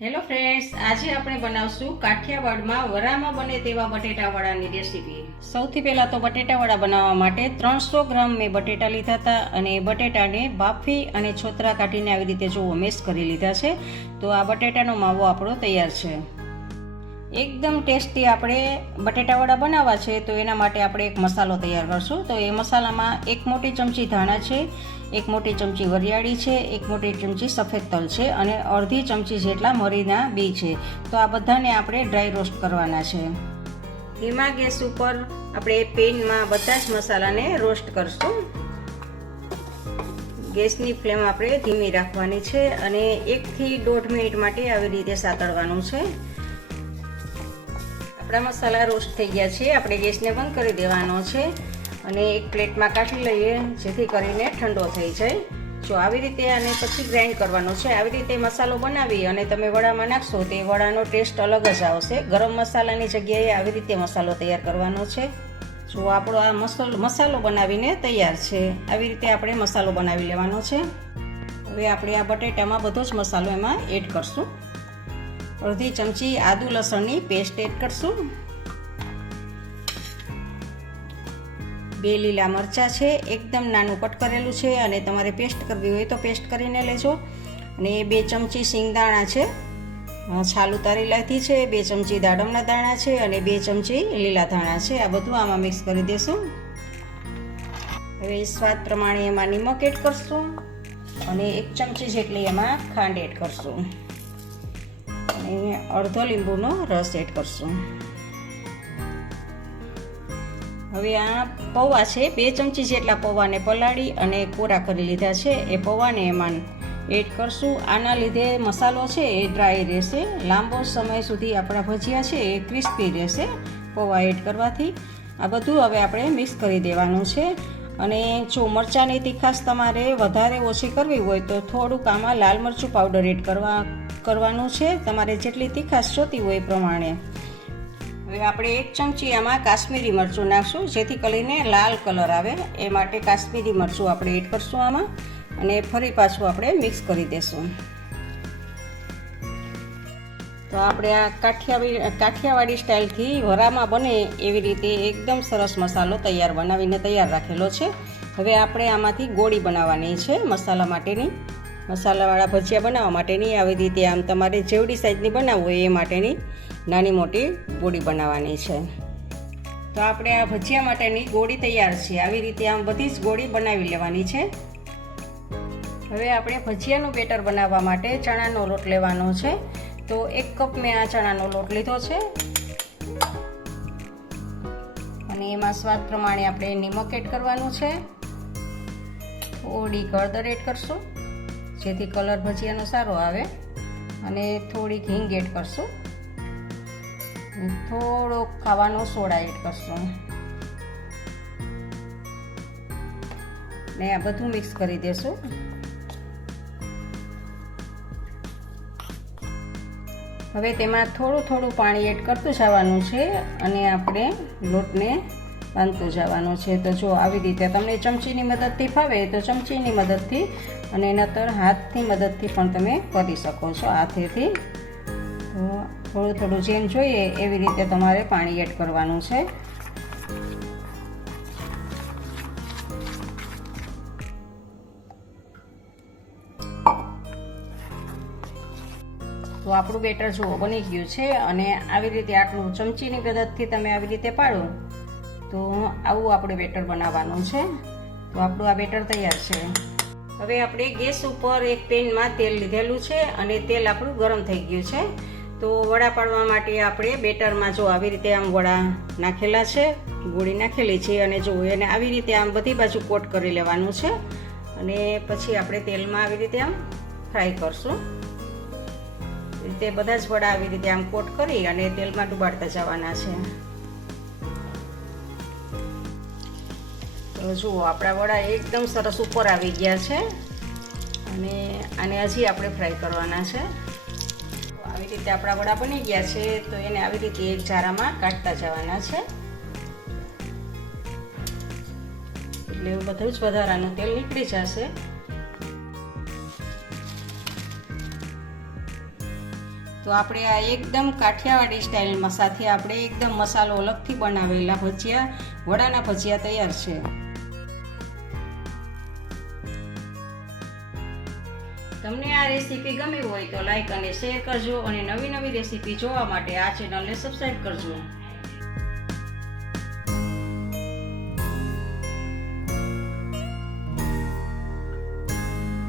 Hello friends, આજે આપણે બનાવશું કાઠિયાવાડમાં વરામાં બને તેવા બટેટાવડાની રેસીપી। સૌથી પહેલાં તો બટેટાવડા બનાવવા માટે 300 ગ્રામ મેં બટેટા લીધા હતા અને બટેટાને બાફી અને છોતરા કાઢીને આવી રીતે જુઓ મેશ કરી લીધા છે। તો આ બટેટાનો માવો આપણો તૈયાર છે। એકદમ ટેસ્ટી આપણે બટેટાવડા બનાવવા છે તો એના માટે આપણે એક મસાલો તૈયાર કરશું। તો એ મસાલામાં 1 મોટી ચમચી ધાણા છે, 1 મોટી ચમચી વરિયાળી છે, 1 મોટી ચમચી સફેદ તલ છે અને અડધી ચમચી જેટલા મરીના બી છે। તો આ બધાને આપણે ડ્રાય રોસ્ટ કરવાના છે। ધીમા ગેસ ઉપર આપણે પેનમાં બધા જ મસાલાને રોસ્ટ કરશું। ગેસની ફ્લેમ આપણે ધીમી રાખવાની છે અને 1 થી 1.5 મિનિટ માટે આવી રીતે સાતળવાનું છે। આપણા મસાલા રોસ્ટ થઈ ગયા છે, આપણે ગેસને બંધ કરી દેવાનો છે અને એક પ્લેટમાં કાઢી લઈએ જેથી કરીને ઠંડો થઈ જાય। જો આવી રીતે આને પછી ગ્રાઇન્ડ કરવાનો છે। આવી રીતે મસાલો બનાવી અને તમે વડામાં નાખશો તે વડાનો ટેસ્ટ અલગ જ આવશે। ગરમ મસાલાની જગ્યાએ આવી રીતે મસાલો તૈયાર કરવાનો છે। જો આપણો આ મસાલો બનાવીને તૈયાર છે। આવી રીતે આપણે મસાલો બનાવી લેવાનો છે। હવે આપણે આ બટેટામાં બધો જ મસાલો એમાં એડ કરશું। અડધી ચમચી આદુ લસણની પેસ્ટ એડ કરશું। 2 લીલા મરચાં છે, એકદમ નાનું કટ કરેલું છે અને તમારે પેસ્ટ કરવી હોય તો પેસ્ટ કરીને લેજો। અને 2 ચમચી સિંગદાણા છે, છાલ ઉતારી લીધી છે, 2 ચમચી દાડમના દાણા છે અને 2 ચમચી લીલા ધાણા છે। આ બધું આમાં મિક્સ કરી દેશું। હવે સ્વાદ પ્રમાણે એમાં નિમક એડ કરશું અને 1 ચમચી જેટલી એમાં ખાંડ એડ કરશું અને અડધો લીંબુનો રસ એડ કરશું। હવે આ પૌવા છે, 2 ચમચી જેટલા પૌવાને પલાળી અને કોરા કરી લીધા છે, એ પૌવાને એમાં એડ કરશું। આના લીધે મસાલો છે એ ડ્રાય રહેશે, લાંબો સમય સુધી આપણા ભજીયા છે એ ક્રિસ્પી રહેશે પૌવા એડ કરવાથી। આ બધું હવે આપણે મિક્સ કરી દેવાનું છે। અને જો મરચાંની તીખાશ તમારે વધારે ઓછી કરવી હોય તો થોડુંક આમાં લાલ મરચું પાવડર એડ કરવાનું છે, તમારે જેટલી તીખાશ જોતી હોય એ પ્રમાણે। હવે આપણે 1 ચમચી આમાં કાશ્મીરી મરચું નાખશું જેથી કરીને લાલ કલર આવે, એ માટે કાશ્મીરી મરચું આપણે એડ કરશું આમાં અને ફરી પાછું આપણે મિક્સ કરી દેશું। તો આપણે આ કાઠિયાવાડી સ્ટાઇલથી વરામાં બને એવી રીતે એકદમ સરસ મસાલો બનાવીને તૈયાર રાખેલો છે। હવે આપણે આમાંથી ગોળી બનાવવાની છે મસાલા માટેની, મસાલાવાળા ભજીયા બનાવવા માટેની। આવી રીતે આમ તમારે જેવડી સાઈઝની બનાવવું હોય એ માટેની નાની મોટી ગોળી બનાવવાની છે। તો આપણે આ ભજીયા માટેની ગોળી તૈયાર છે, આવી રીતે આમ બધી જ ગોળી બનાવી લેવાની છે। હવે આપણે ભજીયાનું બેટર બનાવવા માટે ચણાનો લોટ લેવાનો છે। તો 1 કપ મેં આ ચણાનો લોટ લીધો છે અને એમાં સ્વાદ પ્રમાણે આપણે નિમક એડ કરવાનું છે, થોડી હળદર એડ કરશું જેથી કલર ભજીયાનો સારો આવે અને થોડીક હિંગ એડ કરશું, થોડો ખાવાનો સોડા એડ કરશું ને આ બધું મિક્સ કરી દેશું। હવે તેમાં થોડું પાણી એડ કરતું જવાનું છે અને આપણે લોટને બાંધતું જવાનું છે। તો જો આવી રીતે તમને ચમચીની મદદથી ફાવે તો ચમચીની મદદથી અને નતર હાથની મદદથી પણ તમે કરી શકો છો, હાથેથી। તો થોડું જેમ જોઈએ એવી રીતે તમારે પાણી એડ કરવાનું છે। તો આપણું બેટર જુઓ બની ગયું છે અને આવી રીતે આટલું ચમચીની મદદથી તમે આવી રીતે પાડો તો આવું આપણે બેટર બનાવવાનું છે। તો આપણું આ બેટર તૈયાર છે। હવે આપણે ગેસ ઉપર એક પેનમાં તેલ લીધેલું છે અને તેલ આપણું ગરમ થઈ ગયું છે। તો વડા પાડવા માટે આપણે બેટરમાં જો આવી રીતે આમ વડા નાખેલા છે, ગોળી નાખેલી છે અને જો એને આવી રીતે આમ બધી બાજુ કોટ કરી લેવાનું છે અને પછી આપણે તેલમાં આવી રીતે આમ ફ્રાય કરશું। રીતે બધા જ વડા આવી રીતે આમ કોટ કરી અને તેલમાં ડુબાડતા જવાના છે। તો જુઓ આપણા વડા એકદમ સરસ ઉપર આવી ગયા છે અને આને હજી આપણે ફ્રાય કરવાના છે। આવી રીતે આપણા વડા બની ગયા છે તો એને આવી રીતે એક જારામાં કાઢતા જવાના છે એટલે બધું જ વધારાનું તેલ નીકળી જશે। તો આપણે આ એકદમ કાઠિયાવાડી સ્ટાઇલમાં સાથે આપણે એકદમ મસાલો અલગથી બનાવેલા ભજીયા, વડાના ભજીયા તૈયાર છે. તમને આ રેસીપી ગમી હોય તો લાઈક અને શેર કરજો અને નવી નવી રેસીપી જોવા માટે આ ચેનલને સબસ્ક્રાઈબ કરજો.